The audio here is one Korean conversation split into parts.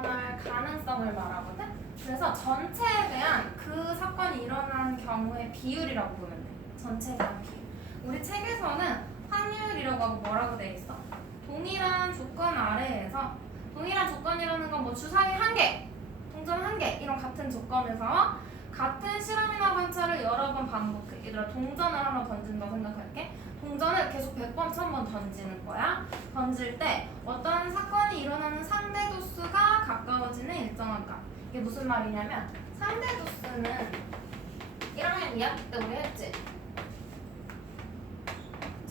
일어날 가능성을 말하거든? 그래서 전체에 대한 그 사건이 일어나는 경우의 비율이라고 보면 돼. 전체에 대한 비율. 우리 책에서는 확률이라고 하고 뭐라고 돼 있어? 동일한 조건 아래에서, 동일한 조건이라는 건 뭐 주사위 1개, 동전 1개 이런 같은 조건에서 같은 실험이나 관찰을 여러 번 반복해. 얘들아 동전을 하나 던진다고 생각할게. 동전을 계속 100번, 1000번 던지는 거야. 던질 때 어떤 사건이 일어나는 상대 도수가 가까워지는 일정한 값. 이게 무슨 말이냐면 상대 도수는 1학년 2학기 때 우리 했지?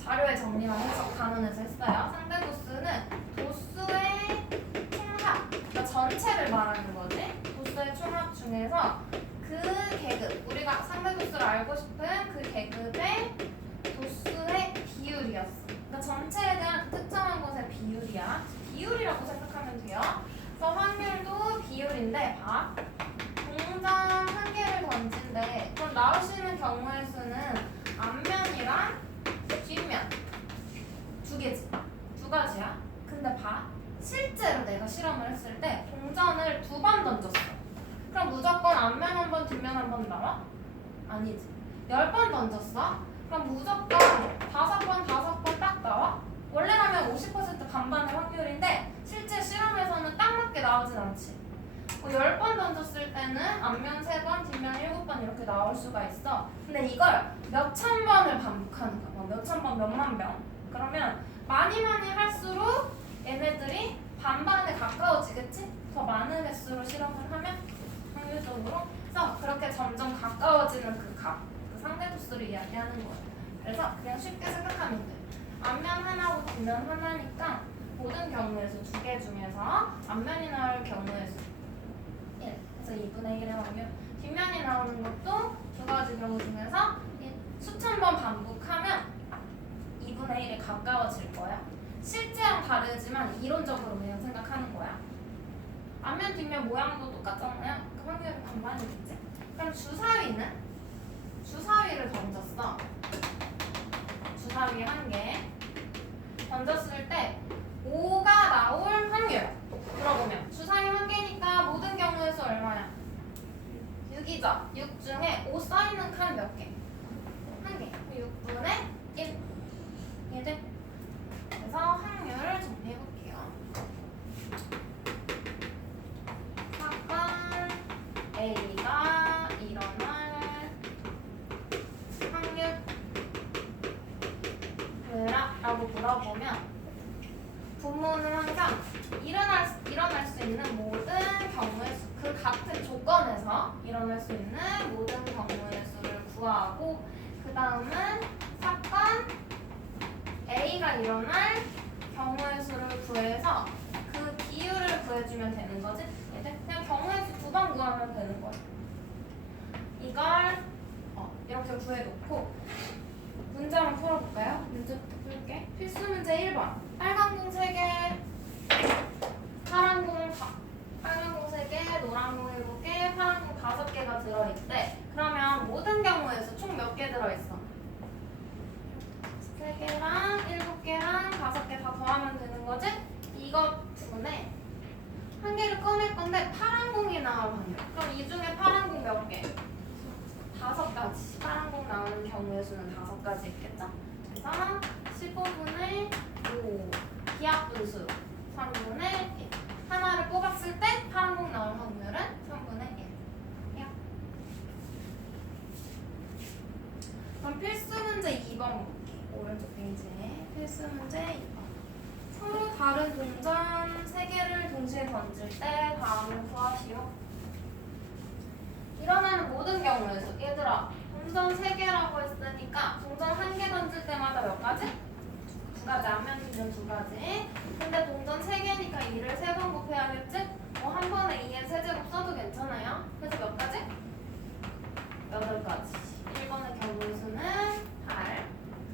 자료에 정리만 해서 간언에서 했어요. 상대 도수는 도수의 총합, 그러니까 전체를 말하는 거지. 도수의 총합 중에서 그 계급, 우리가 상대 도수를 알고 싶은 그 계급의 도수의 비율이었어. 그러니까 전체에 대한 그 특정한 것의 비율이야. 비율이라고 생각하면 돼요. 그래서 확률도 비율인데 봐. 동전 1개를 던진데 그럼 나올 수 있는 경우의 수는 앞면이랑 뒷면 2개지. 2가지야. 근데 봐. 실제로 내가 실험을 했을 때 동전을 2번 던졌어. 그럼 무조건 앞면 한 번, 뒷면 한 번 나와? 아니지. 10번 던졌어? 그럼 무조건 5번 딱 나와? 원래라면 50% 반반의 확률인데 실제 실험에서는 딱 맞게 나오진 않지. 10번 던졌을 때는 앞면 3번, 뒷면 7번 이렇게 나올 수가 있어. 근데 이걸 몇천 번을 반복하는 거야. 몇천 번, 몇만 번. 그러면 많이 할수록 얘네들이 반반에 가까워지겠지? 더 많은 횟수로 실험을 하면 확률적으로. 그래서 그렇게 점점 가까워지는 그 값, 그 상대 도수를 이야기하는 거야. 그래서 그냥 쉽게 생각하면 돼. 앞면 하나고 뒷면 하나니까 모든 경우에서 2개 중에서 앞면이 나올 경우의 수 1. 그래서 2분의 1의 확률. 뒷면이 나오는 것도 2가지 경우 중에서 수천 번 반복하면 2분의 1에 가까워질 거야. 실제랑 다르지만 이론적으로 그냥 생각하는 거야. 앞면 뒷면 모양도 똑같잖아요. 그 확률은 반반이겠지. 그럼 주사위는? 주사위를 던졌어. 주사위 1개 던졌을 때 5가 나올 확률 물어보면 주사위 1개니까 모든 경우의 수 얼마야? 6이죠. 6 중에 5 써있는 칸 몇 개? 1개. 6분의 1. 이해돼? 그래서 확률을 정리해볼게요. 사건 A가 일어날 확률 라고 물어보면 분모는 항상 일어날 수 있는 모든 경우의 수, 그 같은 조건에서 일어날 수 있는 모든 경우의 수를 구하고 그 다음은 사건 A가 일어날 경우의 수를 구해서 그 비율을 구해주면 되는 거지. 그냥 경우의 수 2번 구하면 되는 거야. 이걸 이렇게 구해놓고 문제 한번 풀어볼까요? 문제부터 풀게. 필수 문제 1번. 빨간 공 3개, 파란 공 3개, 노란 공 7개, 파란 공 5개가 들어있대. 그러면 모든 경우에서 총 몇 개 들어있어? 3개랑 7개랑 5개 다 더하면 되는 거지? 이것 분에 1개를 꺼낼 건데 파란 공이 나올 확률. 그럼 이 중에 파란 공 몇 개? 5가지. 파란 공 나오는 경우의 수는 5가지 있겠죠? 그래서 15분의 5 기하 분수 3분의 1. 하나를 뽑았을 때 파란 공 나올 확률은 3분의 1. 그럼 필수 문제 2번 볼게. 오른쪽 페이지에 필수 문제 2번. 서로 다른 동전 3개를 동시에 던질 때 다음을 구하시오. 일어나는 모든 경우에서 얘들아 동전 3개라고 했으니까 동전 1개 던질 때마다 몇 가지? 2가지. 앞면 뒷면 2가지. 근데 동전 3개니까 2를 3번 곱해야겠지? 한 번에 2의 세제곱 써도 괜찮아요. 그래서 몇 가지? 8가지. 1번의 경우의 수는 8.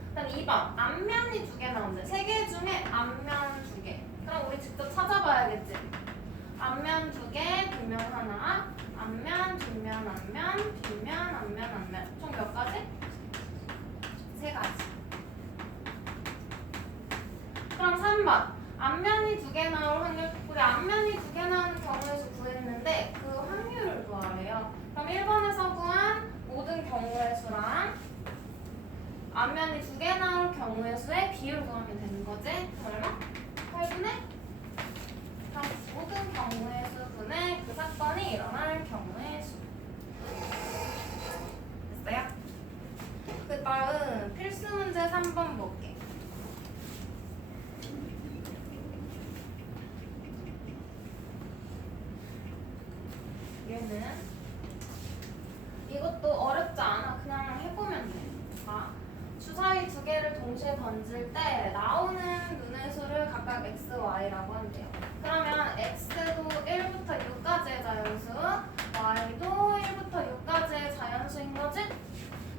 그다음 2번 앞면이 2개 나온대. 3개 중에 앞면 2개. 그럼 우리 직접 찾아봐야겠지? 앞면 2개, 뒷면 하나. 앞면, 뒷면, 앞면, 뒷면, 앞면. 총 몇 가지? 3가지. 그럼 3번 앞면이 2개 나올 확률. 우리 앞면이 2개 나오는 경우의 얘는 이것도 어렵지 않아. 그냥 해보면 돼. 자, 주사위 두 개를 동시에 던질 때 나오는 눈의 수를 각각 x, y라고 한대요. 그러면 x도 1부터 6까지의 자연수, y도 1부터 6까지의 자연수인 거지?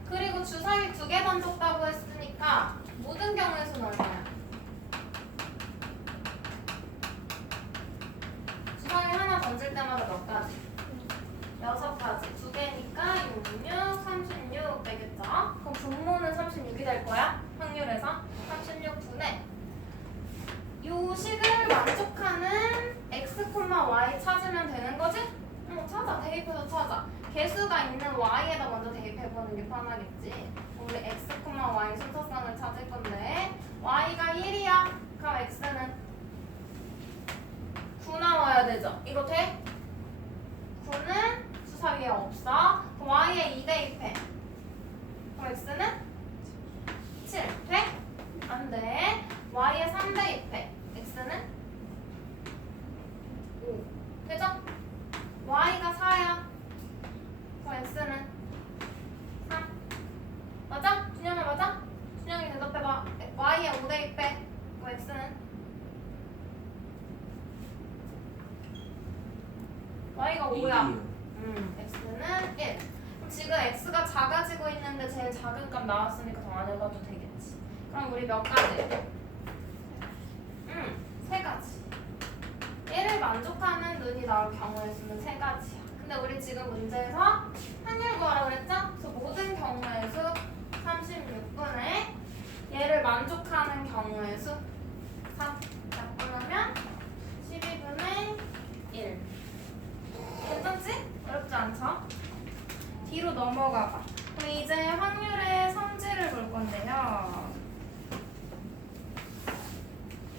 그리고 주사위 두 개 던졌다고 했으니까 모든 경우의 수는 얼마야? 주사위 하나 던질 때마다 몇 가지? 6가지. 두 개니까 6, 6, 36 되겠죠? 그럼 분모는 36이 될 거야? 확률에서 36분의 요 식을 만족하는 x, y 찾으면 되는 거지? 찾아. 대입해서 찾아. 개수가 있는 y에다 먼저 대입해보는 게 편하겠지. 우리 x, y 순서상을 찾을 건데 y가 1이야. 그럼 x는 9 나와야 되죠? 이거 돼? 9는 주사위에 없어. 그럼 y에 2 대입해. 그럼 x는 7. 돼? 안 돼. y에 3 대입해. x는 5. 되죠? y가 4야. 그럼 x는 3. 맞아? 준영아 맞아? 준영이 대답해봐. y에 5 대입해. 그럼 x는 y가 5야. x는 1. 그럼 지금 x가 작아지고 있는데 제일 작은 값 나왔으니까 더 안 해봐도 되겠지. 그럼 우리 몇 가지? 3가지. 얘를 만족하는 눈이 나올 경우의 수는 3가지야. 근데 우리 지금 문제에서 확률 구하라고 그랬죠? 그래서 모든 경우의 수 36분의 얘를 만족하는 경우의 수 3. 약분하면 12분의 1. 괜찮지? 어렵지 않죠? 뒤로 넘어가 봐. 그럼 이제 확률의 성질을 볼 건데요.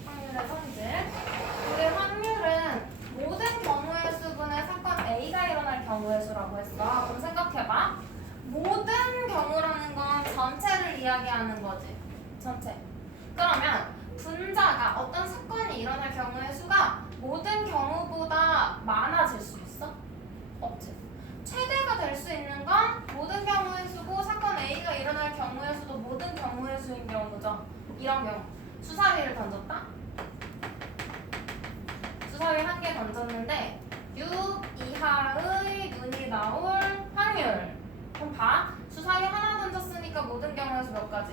확률의 성질. 우리 확률은 모든 경우의 수분의 사건 A가 일어날 경우의 수라고 했어. 그럼 생각해봐. 모든 경우라는 건 전체를 이야기하는 거지. 전체. 그러면 분자가 어떤 사건이 일어날 경우의 수가 모든 경우보다 많아질 수 있어? 없지. 최대가 될 수 있는 건 모든 경우의 수고 사건 A가 일어날 경우의 수도 모든 경우의 수인 경우죠. 이런 경우. 주사위를 던졌다. 주사위 한 개 던졌는데 6 이하의 눈이 나올 확률. 그럼 봐. 주사위 하나 던졌으니까 모든 경우의 수 몇 가지?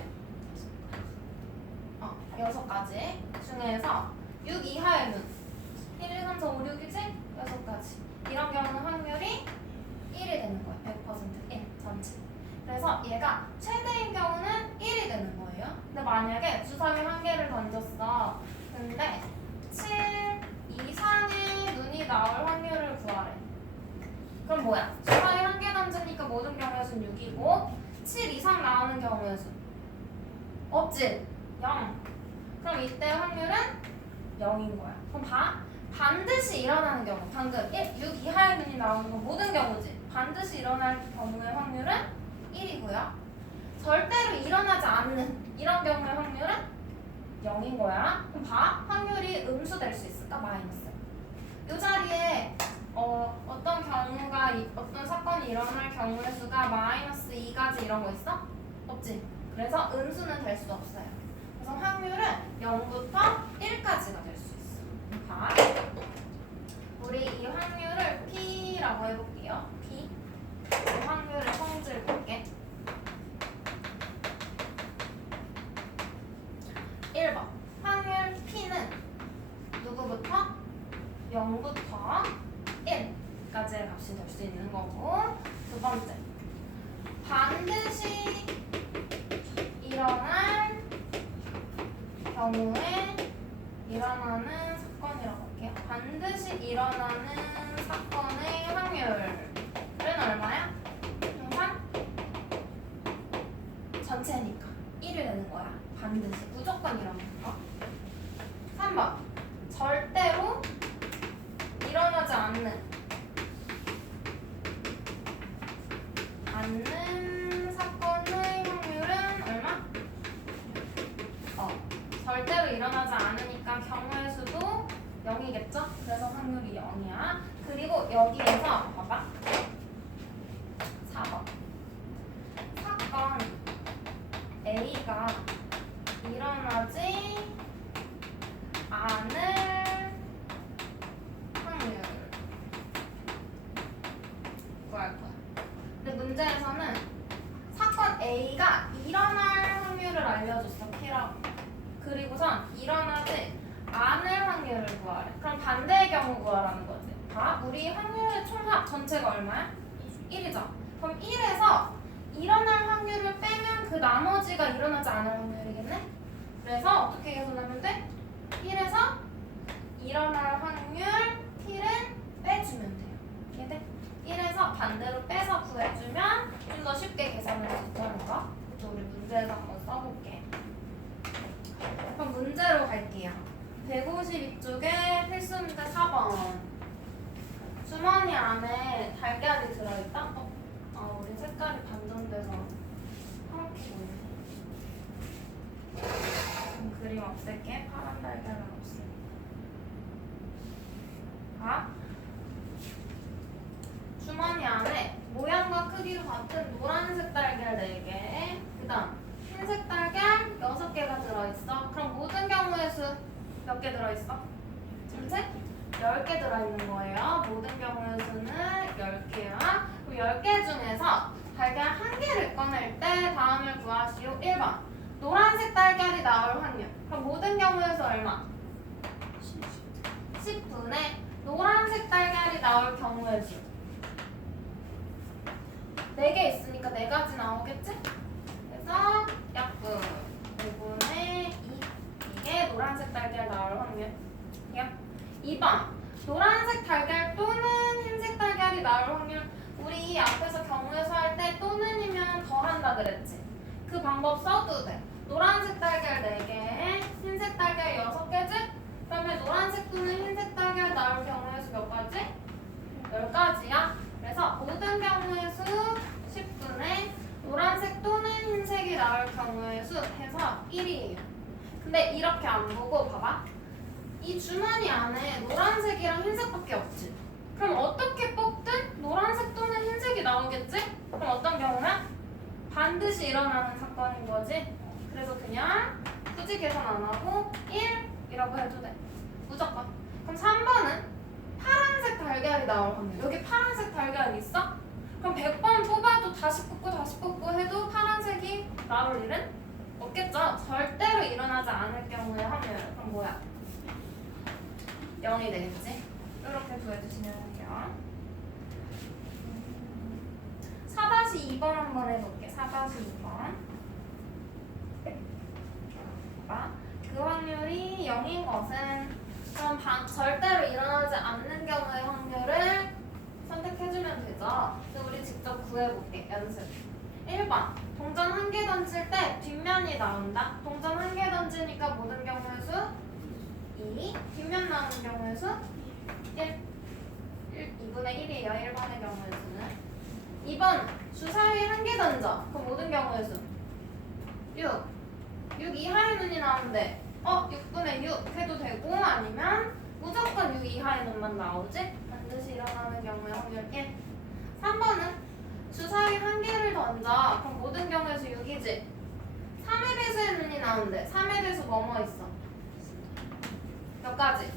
6가지 중에서 6 이하의 눈 1, 2, 3, 4, 5, 6이지? 6가지. 이런 경우는 확률이 1이 되는 거예요. 100% 1 전체. 그래서 얘가 최대인 경우는 1이 되는 거예요. 근데 만약에 주사위 한 개를 던졌어. 근데 7 이상의 눈이 나올 확률을 구하래. 그럼 뭐야? 주사위 한 개 던지니까 모든 경우의 수는 6이고 7 이상 나오는 경우의 수 없지? 0. 그럼 이때 확률은 0인 거야. 그럼 봐. 반드시 일어나는 경우. 방금 6 이하의 눈이 나오는 건 모든 경우지. 반드시 일어날 경우의 확률은 1이고요. 절대로 일어나지 않는 이런 경우의 확률은 0인 거야. 그럼 봐. 확률이 음수될 수 있을까? 마이너스. 이 자리에 어떤 경우가 어떤 사건이 일어날 경우의 수가 마이너스 2까지 이런 거 있어? 없지. 그래서 음수는 될 수 없어요. 그래서 확률은 0부터 1까지가 될 수 있어. 봐. 우리 이 확률을 P라고 해볼게요. P. 이 확률의 성질 볼게. 1번. 확률 P는 누구부터? 0부터 1까지의 값이 될 수 있는 거고. 두 번째. 반드시 일어날 경우에 일어나는 사건이라고 할게요. 반드시 일어나는 사건의 확률은 얼마야? 항상 전체니까 1이 되는 거야. 반드시 무조건 일어나는 거. 3번 절대로 일어나지 않는 사건의 확률은 얼마? 절대로 일어나지 않으니까 경우의 수도 0이겠죠? 그래서 확률이 0이야. 그리고 여기에서 봐봐. 4번. 사건 A가 일어나지 않을 확률 구할 거야. 근데 문제에서는 사건 A가 일어날 확률을 알려줬어. P라고. 그리고선 일어나지 않을 확률을 구하래. 그럼 반대의 경우 구하라는 거지. 봐, 우리 확률의 총합 전체가 얼마야? 1이죠. 그럼 1에서 일어날 확률을 빼면 그 나머지가 일어나지 않을 확률이겠네? 그래서 어떻게 계산하면 돼? 1에서 일어날 확률 T를 빼주면 돼요. 이해돼? 1에서 반대로 빼서 구해주면 좀 더 쉽게 계산할 수 있다는 거. 그래서 우리 문제에서 한번 써볼게. 그럼 문제로 갈게요. 152쪽에 필수 문제 4번. 주머니 안에 달걀이 들어있다? 우리 색깔이 반전돼서 파랗게 보이네. 그림 없앨게. 파란 달걀은 없애. 봐. 주머니 안에 모양과 크기가 같은 노란색 달걀 4개, 그 다음 흰색 달걀 6개가 들어있어. 그럼 모든 경우의 수 몇 개 들어있어? 전체? 10개 들어있는 거예요. 모든 경우의 수는 10개야. 그럼 10개 중에서 달걀 1개를 꺼낼 때 다음을 구하시오. 1번 노란색 달걀이 나올 확률. 그럼 모든 경우의 수 얼마? 10분의 노란색 달걀이 나올 경우의 수 4개 있으니까 4가지 나오겠지? 그래서 약분 5분의 2 이게 노란색 달걀 나올 확률. 2번 노란색 달걀 또는 흰색 달걀이 나올 확률. 우리 앞에서 경우에서 할 때 또는이면 더한다 그랬지? 그 방법 써도 돼. 노란색 달걀 4개, 흰색 달걀 6개지? 그러면 노란색 또는 흰색 달걀 나올 경우의 수 몇 가지? 10가지야. 그래서 모든 경우의 수 10분의 노란색 또는 흰색이 나올 경우의 수 해서 1이에요. 근데 이렇게 안 보고 봐봐. 이 주머니 안에 노란색이랑 흰색밖에 없지. 그럼 어떻게 뽑든 노란색 또는 흰색이 나오겠지? 그럼 어떤 경우야? 반드시 일어나는 사건인 거지. 그래서 그냥 굳이 계산 안 하고 1이라고 해도 돼. 무조건. 그럼 3번은 파란색 달걀이 나올 확률. 여기 파란색 달걀 있어? 그럼 100번 뽑아도 다시 뽑고 해도 파란색이 나올 일은 없겠죠? 절대로 일어나지 않을 경우의 확률. 그럼 뭐야? 0이 되겠지? 이렇게 구해주시면 돼요. 4-2번 한번 해볼게. 4-2번. 그 확률이 0인 것은 그럼 절대로 일어나지 않는 경우의 확률을 선택해주면 되죠. 그래서 우리 직접 구해볼게. 연습. 1번 동전 1개 던질 때 뒷면이 나온다. 동전 1개 던지니까 모든 경우의 수 2, 뒷면 나오는 경우의 수 1. 2분의 1이에요. 1번의 경우의 수는. 2번 주사위 1개 던져. 그럼 모든 경우의 수 6. 6 이하의 눈이 나오는데 6분의 6 해도 되고 아니면 무조건 6 이하의 눈만 나오지? 반드시 일어나는 경우의 확률 1. 3번은 주사위 1개를 던져. 그럼 모든 경우의 수 6이지? 3의 배수의 눈이 나오는데 3의 배수 뭐뭐 있어? 몇 가지?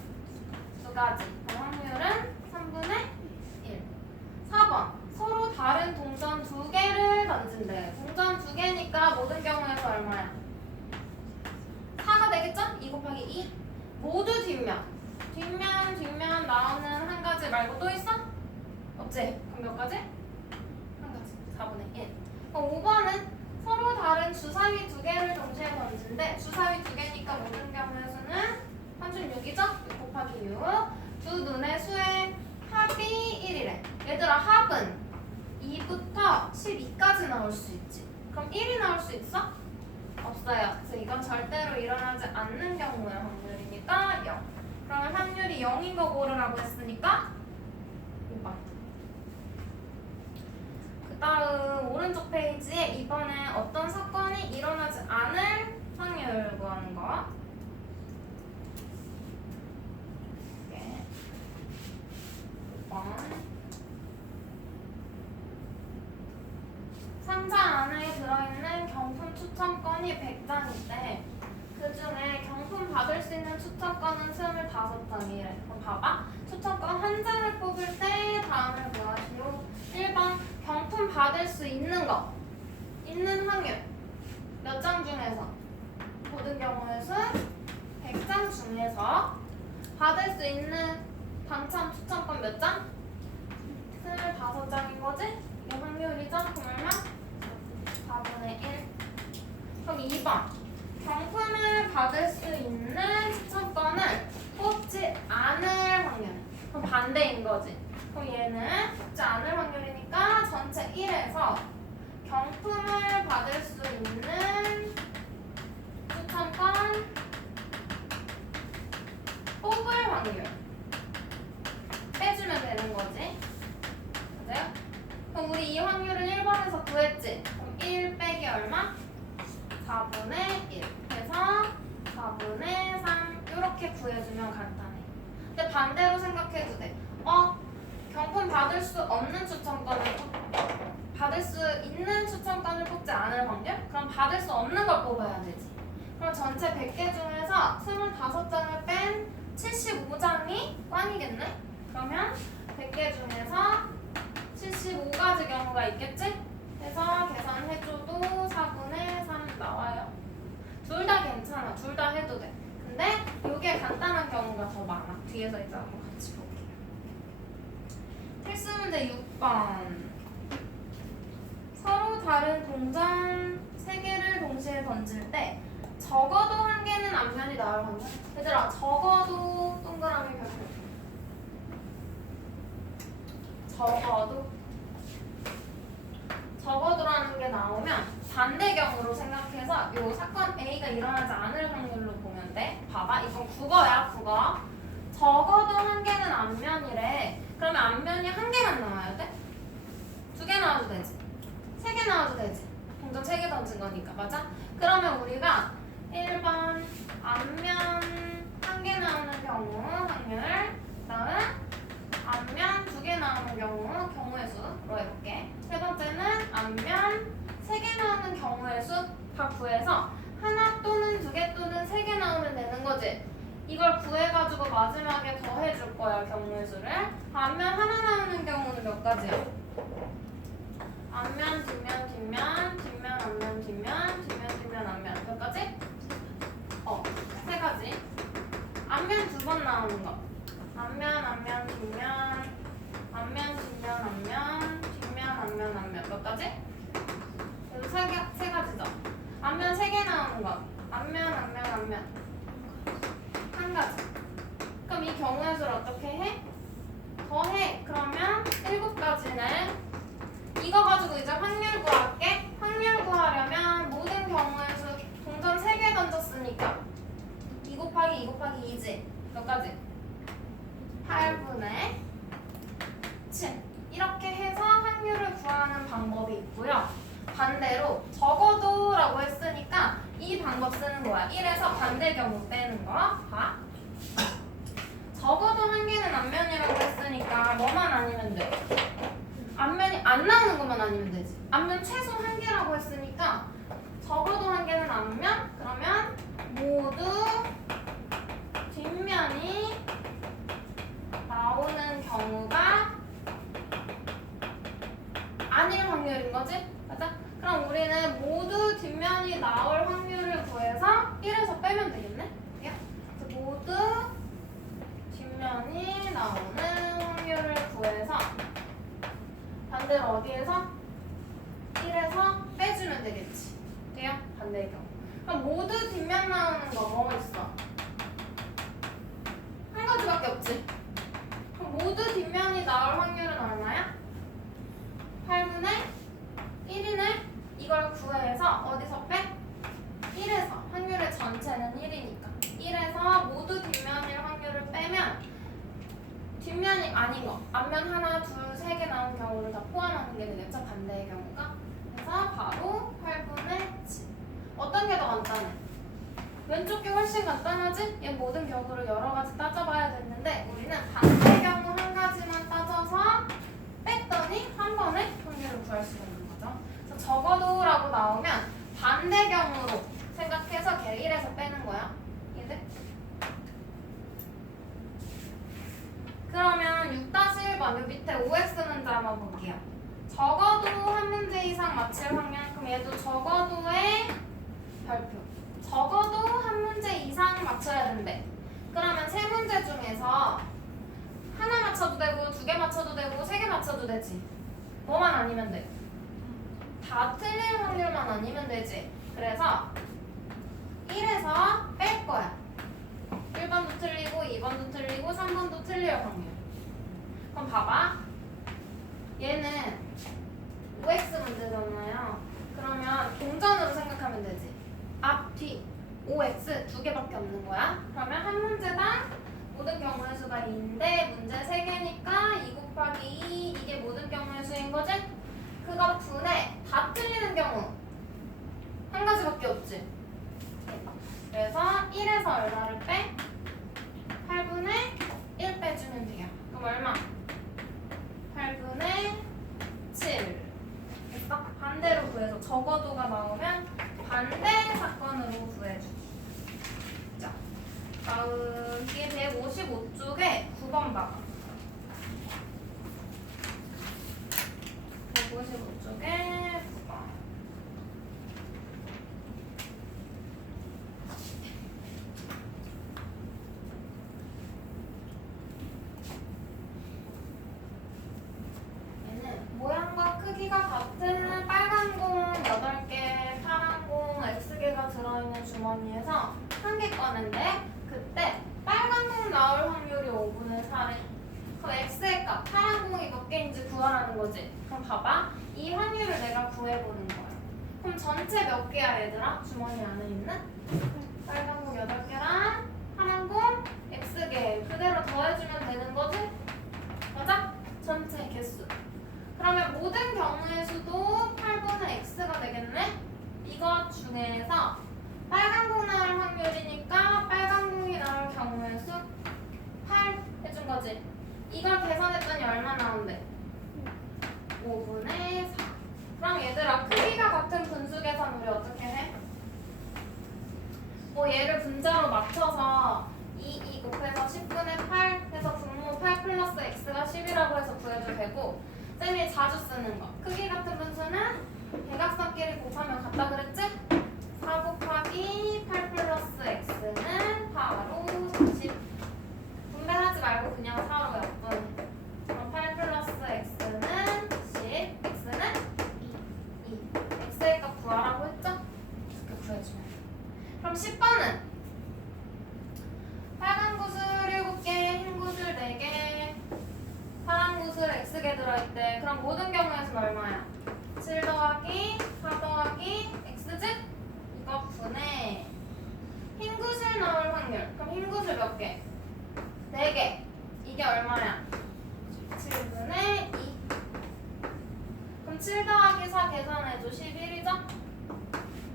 2가지. 그럼 확률은 3분의 1. 4번 서로 다른 동전 2개를 던진대. 동전 2개니까 모든 경우에서 얼마야? 4가 되겠죠? 2 곱하기 2. 모두 뒷면 나오는 한 가지 말고 또 있어? 없지? 그럼 몇 가지? 한 가지. 4분의 1. 그럼 5번은 서로 다른 주사위 2개를 동시에 던진대. 주사위 2개니까 모든 경우의 수는 한준 6이죠? 6 곱하기 6. 두 눈의 수의 합이 1이래. 얘들아 합은 2부터 12까지 나올 수 있지. 그럼 1이 나올 수 있어? 없어요. 그래서 이건 절대로 일어나지 않는 경우의 확률이니까 0. 그러면 확률이 0인 거 고르라고 했으니까 5번. 그 다음 오른쪽 페이지에 이번에 어떤 사건이 일어나지 않을 확률을 구하는 거. 6번. 상자 안에 들어있는 경품 추첨권이 100장인데 그 중에 경품 받을 수 있는 추첨권은 25장이래. 그럼 봐봐. 추첨권 한 장을 뽑을 때 다음을 구하시오. 1번 경품 받을 수 있는 거. 있는 확률. 몇 장 중에서? 모든 경우의 수 100장 중에서 받을 수 있는 당첨 추첨권 몇 장? 25장인 거지? 이 확률이죠? 그럼 얼마? 4분의 1. 그럼 2번. 경품을 받을 수 있는 추첨권을 뽑지 않을 확률. 그럼 반대인 거지. 그럼 얘는 뽑지 않을 확률이니까 전체 1에서 경품을 받을 수 있는 추첨권 뽑을 확률 빼주면 되는 거지. 맞아요? 그럼 우리 이 확률을 1번에서 구했지? 그럼 1 빼기 얼마? 4분의 1 해서 4분의 3 이렇게 구해주면 간단해. 근데 반대로 생각해도 돼. 경품 받을 수 없는 추첨권을 받을 수 있는 추첨권을 뽑지 않을 확률? 그럼 받을 수 없는 걸 뽑아야 되지. 그럼 전체 100개 중에서 25장을 뺀 75장이 꽝이겠네? 그러면 100개 중에서 75가지 경우가 있겠지? 해서 계산해줘도 4분의 3 나와요. 둘 다 괜찮아. 둘 다 해도 돼. 근데 이게 간단한 경우가 더 많아. 뒤에서 이제 한번 같이 볼게요. 필수문제 6번. 서로 다른 동전 3개를 동시에 던질 때 적어도 한 개는 앞면이 나올 확률. 얘들아, 적어도 동그라미 별표. 적어도라는 게 나오면 반대경으로 생각해서 요 사건 A가 일어나지 않을 확률로 보면 돼. 봐봐, 이건 국어야, 국어. 적어도 한 개는 앞면이래. 그러면 앞면이 한 개만 나와야 돼? 2개 나와도 되지. 3개 나와도 되지. 동전 3개 던진 거니까, 맞아? 그러면 우리가 1번 앞면 1개 나오는 경우 확률, 다음 앞면 2개 나오는 경우의 수로 해볼게. 세 번째는 앞면 3개 나오는 경우의 수 다 구해서 하나 또는 2개 또는 3개 나오면 되는 거지. 이걸 구해가지고 마지막에 더해줄 거야, 경우의 수를. 앞면 하나 나오는 경우는 몇 가지야? 앞면, 뒷면, 뒷면, 뒷면, 앞면, 뒷면, 뒷면, 뒷면, 앞면. 몇 가지? 3가지. 앞면 2번 나오는 거. 앞면, 앞면, 뒷면, 앞면, 뒷면, 앞면, 뒷면, 앞면, 앞면. 몇 가지? 여기 3가지죠. 앞면 3개 나오는 거. 앞면, 앞면, 앞면. 1가지. 그럼 이 경우의 수를 어떻게 해? 더해. 그러면 7가지네. 이거 가지고 이제 확률 구할게. 확률 구하려면 모든 경우의 수 동전 3개 던졌으니까 2 곱하기 2 곱하기 2지. 몇 가지? 8분의 7. 이렇게 해서 확률을 구하는 방법이 있고요. 반대로 적어도라고 했으니까 이 방법 쓰는 거야. 1에서 반대 경우 빼는 거. 봐. 적어도 한 개는 앞면이라고 했으니까 뭐만 아니면 돼? 앞면이 안 나오는 것만 아니면 되지. 앞면 최소 1개라고 했으니까 적어도 1개는 앞면. 그러면 모두 뒷면이 나오는 경우가 아닐 확률인 거지? 맞아? 그럼 우리는 모두 뒷면이 나올 확률을 구해서 1에서 빼면 되겠네? 그래서 모두 뒷면이 나오는 확률을 구해서 반대로 어디에서? 1에서 빼주면 되겠지. 돼요? 반대의 경우. 그럼 모두 뒷면 나오는 거 뭐 있어? 한 가지밖에 없지. 그럼 모두 뒷면이 나올 확률은 얼마야? 8분의 1이네? 이걸 구해서 어디서 빼? 1에서. 확률의 전체는 1이니까 1에서 모두 뒷면일 확률을 빼면 뒷면이 아닌 거, 앞면 하나, 둘, 3개 나온 경우를 다 포함하는 게 되겠죠? 반대의 경우가. 그래서 바로 8분의 7. 어떤 게 더 간단해? 왼쪽 게 훨씬 간단하지? 얘 모든 경우를 여러 가지 따져봐야 됐는데 우리는 반대 경우 한 가지만 따져서 밑에 OX 문제 한번 볼게요. 적어도 한 문제 이상 맞힐 확률. 그럼 얘도 적어도의 별표. 적어도 한 문제 이상 맞춰야 된대. 그러면 세 문제 중에서 하나 맞춰도 되고, 두 개 맞춰도 되고, 세 개 맞춰도 되지. 뭐만 아니면 돼? 다 틀릴 확률만 아니면 되지. 그래서 1에서 뺄 거야. 1번도 틀리고, 2번도 틀리고, 3번도 틀릴 확률. 그럼 봐봐. 얘는 OX 문제잖아요. 그러면 동전으로 생각하면 되지. 앞, 뒤, OX 두 개밖에 없는 거야. 그러면 한 문제당 모든 경우의 수가 2인데 문제 3개니까 2 곱하기 2 이게 모든 경우의 수인 거지? 그거 분해 다 틀리는 경우 한 가지밖에 없지. 그래서 1에서 얼마를 빼? 8분의 1 빼주면 돼요. 그럼 얼마? 8분의 7. 됐어? 반대로 구해서 적어도가 나오면 반대 사건으로 구해주기. 자, 다음 뒤에 155쪽에 9번 봐봐. 155쪽에 9번. 얘는 모양과 크기가 같은 빨간 공 8개, 파란 공 X개가 들어있는 주머니에서 한 개 꺼낸대. 그때 빨간 공 나올 확률이 5분의 4래. 그럼 X의 값, 파란 공이 몇 개인지 구하라는 거지. 그럼 봐봐. 이 확률을 내가 구해보는 거야. 그럼 전체 몇 개야 얘들아? 주머니 안에 있는? 빨간 공 8개랑 파란 공 X개 그대로 더해주면 되는 거지? 맞아? 전체 개수. 그러면 모든 경우의 수도 8분의 X가 되겠네? 이것 중에서 빨간 공 나올 확률이니까 빨간 공이 나올 경우의 수 8 해준 거지. 이걸 계산했더니 얼마 나온대? 5분의 4. 그럼 얘들아 크기가 같은 분수 계산 우리 어떻게 해? 뭐 얘를 분자로 맞춰서 2 곱해서 10분의 8 해서 분모 8 플러스 x가 10이라고 해서 구해도 되고, 쌤이 자주 쓰는 거 크기 같은 분수는 대각선끼리 곱하면 같다 그랬지? 4 곱하기 8 플러스 x는 바로 40. 분배하지 말고 그냥 4로 약분. 그럼 8 플러스 x는 10, x는 2. x의 값 구하라고 했죠? 이렇게 구해주면. 그럼 10번은 빨간 구슬 7개, 흰 구슬 4개, 파란 구슬 x개 들어있대. 그럼 모든 경우에서는 얼마야? 7 더하기 4 더하기 x즉 이거 분해 흰 구슬 나올 확률. 그럼 흰 구슬 몇 개? 4개. 이게 얼마야? 7분의 2. 그럼 7 더하기 4 계산해줘. 11이죠?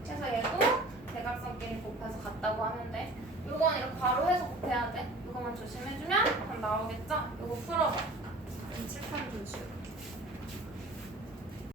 그래서 얘도 대각선끼리 곱해서 같다고 하면 돼. 이건 이렇게 바로해서 곱해야 돼. 이거만 조심해주면 그럼 나오겠죠? 이거 풀어봐. 칠판 분수.